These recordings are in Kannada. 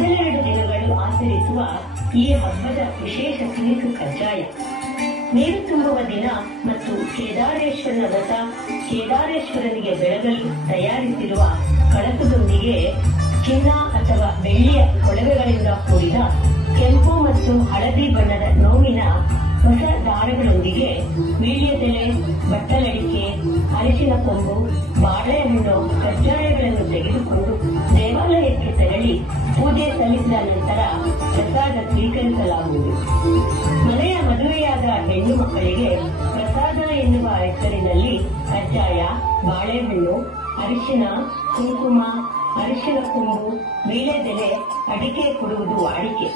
ಮೊದಲೆರಡು ದಿನಗಳು ಆಚರಿಸುವ ಈ ಹಬ್ಬದ ವಿಶೇಷ ತಿನಿಸು ಕಜ್ಜಾಯ. ನೀರು ತುಂಬುವ ದಿನ ಮತ್ತು ಕೇದಾರೇಶ್ವರನ ವ್ರತ, ಕೇದಾರೇಶ್ವರನಿಗೆ ಬೆಳಗಲು ತಯಾರಿಸಿರುವ ಕಳಸದೊಂದಿಗೆ ಚಿನ್ನ ಅಥವಾ ಬೆಳ್ಳಿಯ ಕೊಳವೆಗಳಿಂದ ಕೂಡಿದ ಕೆಂಪು ಮತ್ತು ಹಳದಿ ಬಣ್ಣದ ನೋವಿನ ಹೊಸ ದಾರಗಳೊಂದಿಗೆ ವೀಳ್ಯದೆಲೆ, ಬಟ್ಟಲಡಿಕೆ, ಅರಿಶಿನ ಕೊಂಬು ಬಾಳೆಹಣ್ಣು ತೆರಳಿ ಪೂಜೆ ಸಲ್ಲಿಸಿದ ನಂತರ ಪ್ರಸಾದ ಸ್ವೀಕರಿಸಲಾಗುವುದು. ಮನೆಯ ಮದುವೆಯಾದ ಹೆಣ್ಣು ಮಕ್ಕಳಿಗೆ ಪ್ರಸಾದ ಎನ್ನುವ ಹೆಸರಿನಲ್ಲಿ ಕಜ್ಜಾಯ, ಬಾಳೆಹಣ್ಣು ಅರಿಶಿನ ಕುಂಕುಮ, ಅರಿಶಿನ ಕೊಂಬು ವೀಳ್ಯದೆಲೆ ಅಡಿಕೆ ಕೊಡುವುದು ವಾಡಿಕೆ.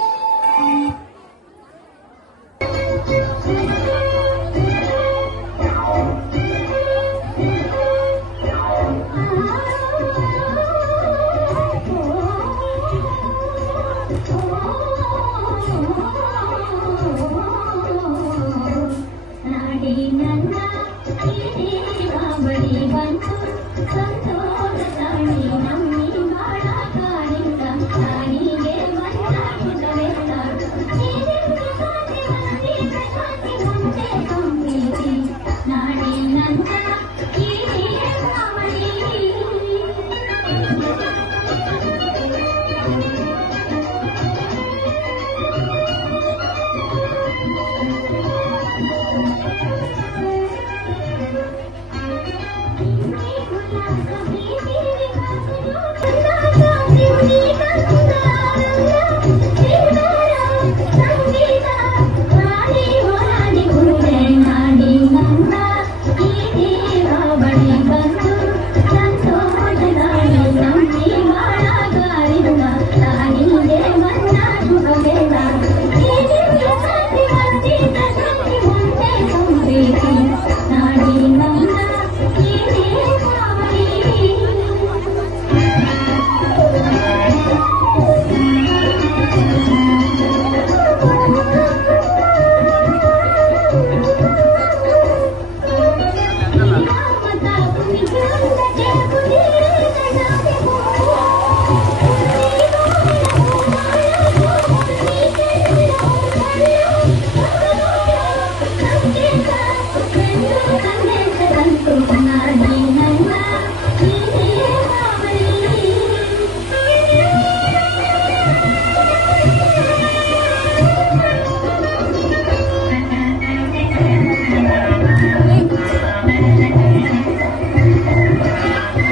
ನಾಡಿನಂದ ಬಡಿ ಬಂತು ಸಂತೋಷ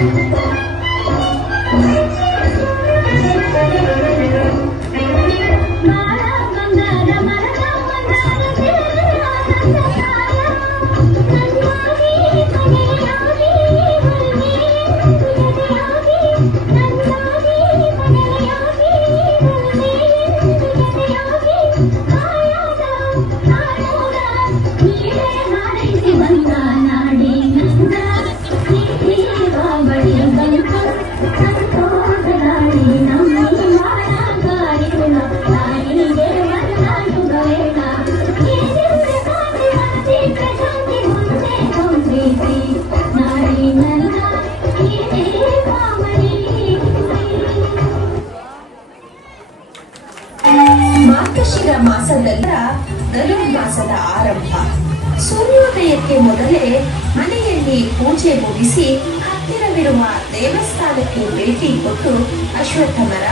Thank you. ಮಾರ್ಗಶಿರ ಮಾಸದಲ್ಲ ಧನುರ್ಮಾಸದ ಆರಂಭ. ಸೂರ್ಯೋದಯಕ್ಕೆ ಮೊದಲೇ ಮನೆಯಲ್ಲಿ ಪೂಜೆ ಮುಗಿಸಿ ಹತ್ತಿರವಿರುವ ದೇವಸ್ಥಾನಕ್ಕೆ ಭೇಟಿ ಕೊಟ್ಟು ಅಶ್ವತ್ಥ ಮರ